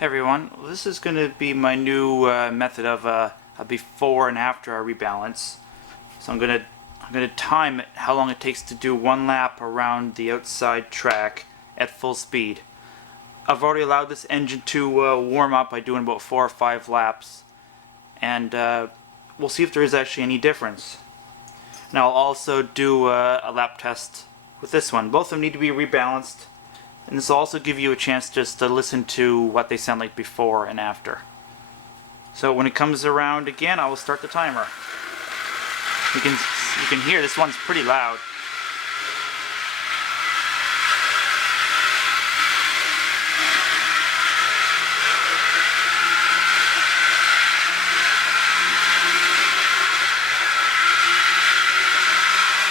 Hey everyone, this is going to be my new method of a before and after a rebalance. So I'm going to time it, how long it takes to do one lap around the outside track at full speed. I've already allowed this engine to warm up by doing about 4 or 5 laps, and we'll see if there is actually any difference. Now I'll also do a lap test with this one. Both of them need to be rebalanced. And this will also give you a chance just to listen to what they sound like before and after. So when it comes around again, I will start the timer. You can hear this one's pretty loud.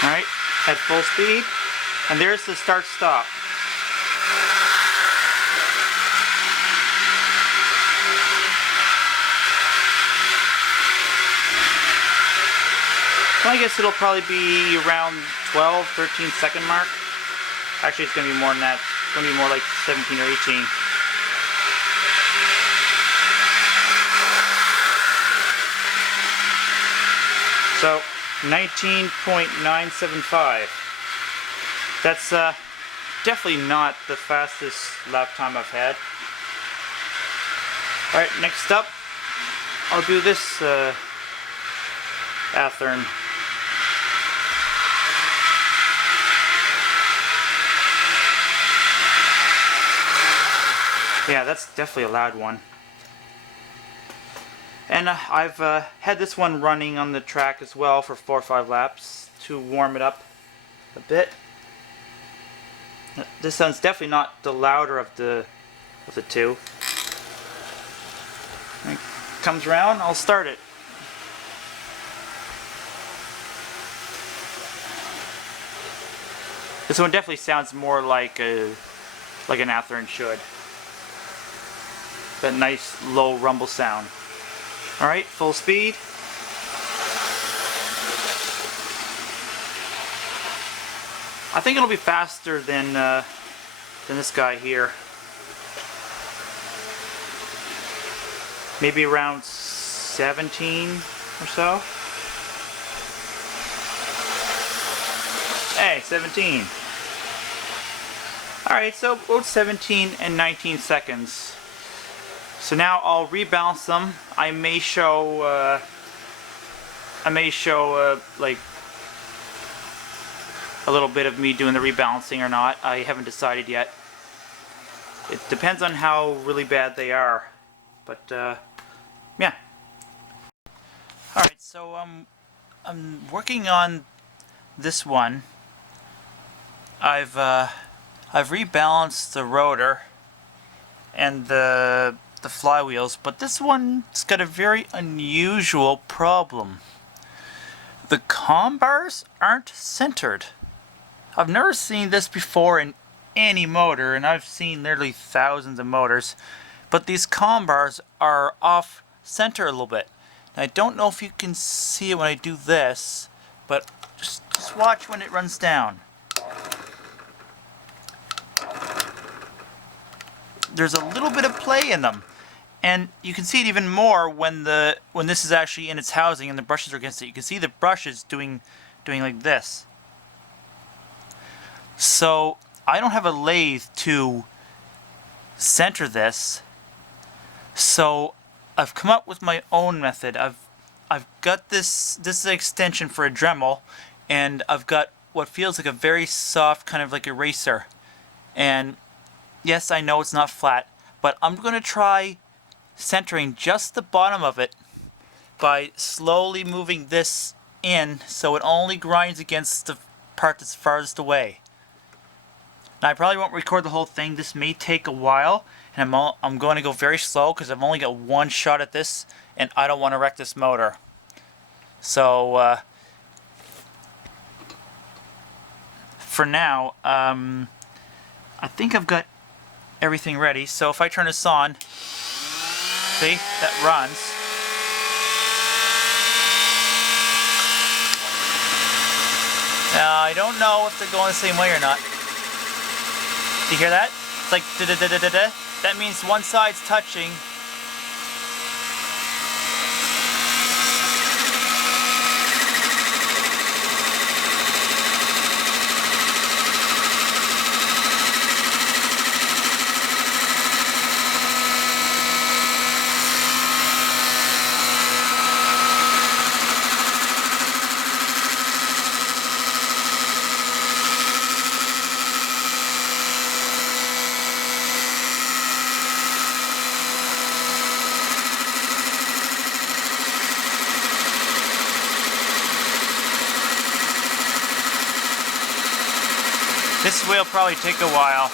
Alright, at full speed. And there's the start-stop. I guess it'll probably be around 12, 13 second mark. Actually, it's going to be more than that. It's going to be more like 17 or 18. So, 19.975. That's definitely not the fastest lap time I've had. Alright, next up, I'll do this Athearn. Yeah, that's definitely a loud one. And I've had this one running on the track as well for 4 or 5 laps to warm it up a bit. This one's definitely not the louder of the two. When it comes around, I'll start it. This one definitely sounds more like an Athearn should. That nice low rumble sound. Alright, full speed. I think it'll be faster than this guy here. Maybe around 17 or so. Hey, 17. Alright, so about 17 and 19 seconds. So now I'll rebalance them. I may show like a little bit of me doing the rebalancing or not. I haven't decided yet. It depends on how really bad they are. But yeah. Alright, so I'm working on this one. I've rebalanced the rotor and the flywheels, but this one's got a very unusual problem. The comm bars aren't centered. I've never seen this before in any motor, and I've seen literally thousands of motors, but these comm bars are off center a little bit. Now, I don't know if you can see it when I do this, but just watch when it runs down. There's a little bit of play in them, and you can see it even more when this is actually in its housing and the brushes are against it. You can see the brushes doing like this. So I don't have a lathe to center this, so I've come up with my own method. I've got this is an extension for a Dremel, and I've got what feels like a very soft kind of like eraser. And yes, I know it's not flat, but I'm going to try centering just the bottom of it by slowly moving this in so it only grinds against the part that's farthest away. Now, I probably won't record the whole thing. This may take a while, and I'm going to go very slow because I've only got one shot at this, and I don't want to wreck this motor. So, for now, I think I've got everything ready. So if I turn this on, see, that runs. Now I don't know if they're going the same way or not. Do you hear that? It's like da da da da da da. That means one side's touching. This will probably take a while.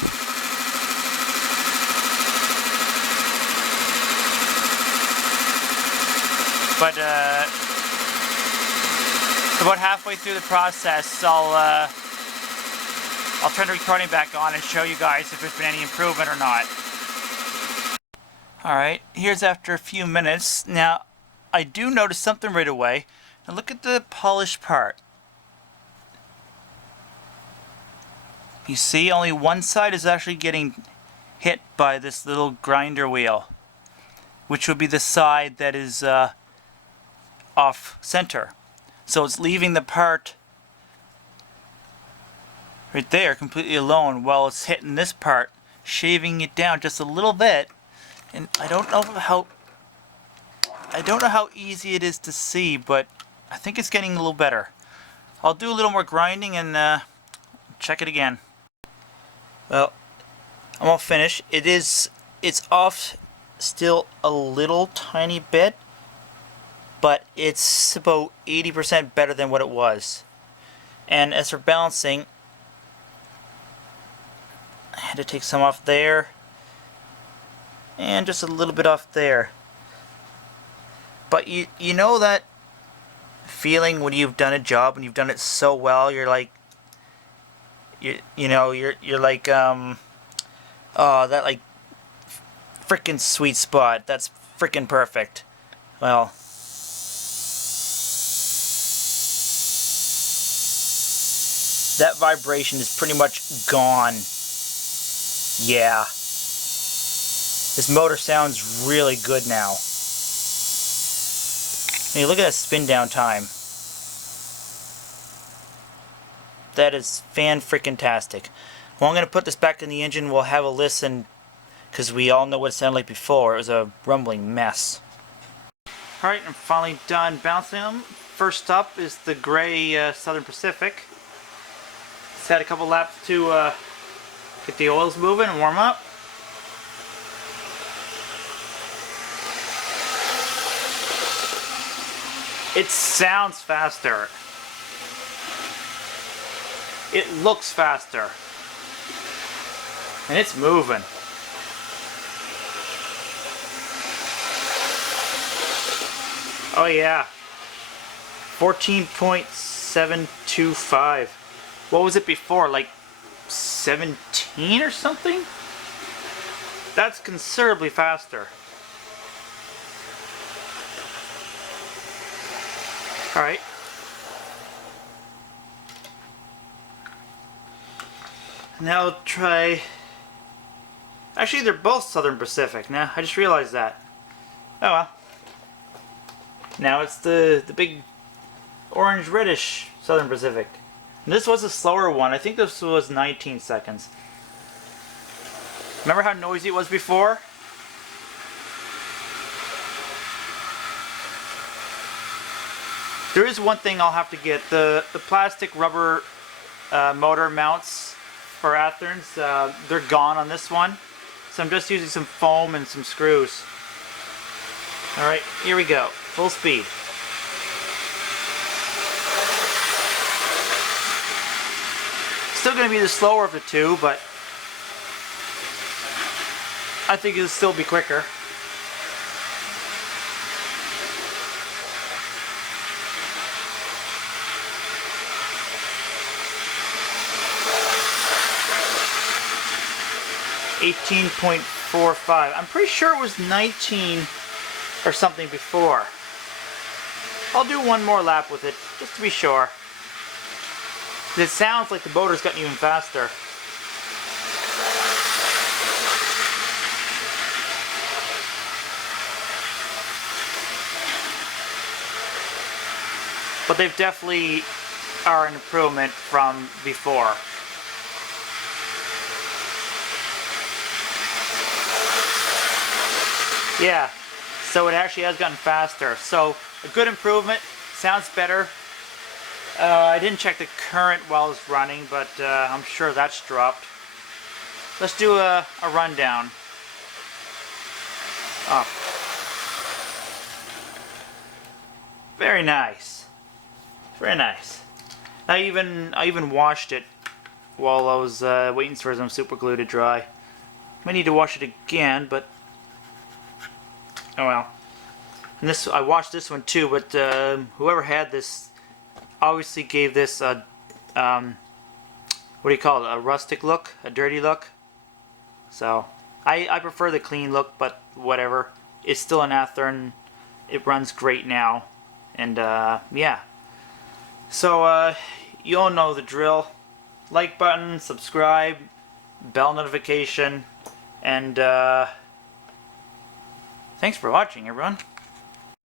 But about halfway through the process, I'll turn the recording back on and show you guys if there's been any improvement or not. Alright, here's after a few minutes. Now, I do notice something right away. Now look at the polished part. You see, only one side is actually getting hit by this little grinder wheel, which would be the side that is off center. So it's leaving the part right there completely alone while it's hitting this part, shaving it down just a little bit. And I don't know how easy it is to see, but I think it's getting a little better. I'll do a little more grinding and check it again. Well, I'm all finished. It's off still a little tiny bit, but it's about 80% better than what it was. And as for balancing, I had to take some off there and just a little bit off there. But you know that feeling when you've done a job and you've done it so well, you're like, you're like, oh, that like freaking sweet spot. That's freaking perfect. Well, that vibration is pretty much gone. Yeah. This motor sounds really good now. Hey, look at that spin down time. That is fan-freaking-tastic. Well, I'm going to put this back in the engine. We'll have a listen, because we all know what it sounded like before. It was a rumbling mess. Alright, I'm finally done bouncing them. First up is the gray Southern Pacific. Just had a couple laps to get the oils moving and warm up. It sounds faster. It looks faster. And it's moving. Oh yeah. 14.725. What was it before? Like 17 or something? That's considerably faster. Alright. Now I'll try... Actually, they're both Southern Pacific. Now, I just realized that. Oh well. Now it's the big orange-reddish Southern Pacific. And this was a slower one. I think this was 19 seconds. Remember how noisy it was before? There is one thing I'll have to get. The plastic rubber motor mounts for Athearns, they're gone on this one. So I'm just using some foam and some screws. Alright, here we go. Full speed. Still going to be the slower of the two, but I think it'll still be quicker. $18.45. I'm pretty sure it was 19 or something before. I'll do one more lap with it, just to be sure. It sounds like the motor's gotten even faster. but they've definitely are an improvement from before. Yeah, so it actually has gotten faster. So a good improvement, sounds better. I didn't check the current while it's running, but I'm sure that's dropped. Let's do a rundown. Oh. Very nice. Very nice. I even washed it while I was waiting for some super glue to dry. Might need to wash it again, but oh well. And this, I watched this one too, but whoever had this obviously gave this a what do you call it? A rustic look, a dirty look. So I prefer the clean look, but whatever. It's still an Athearn. It runs great now, and yeah. So you all know the drill. Like button, subscribe, bell notification, and thanks for watching, everyone.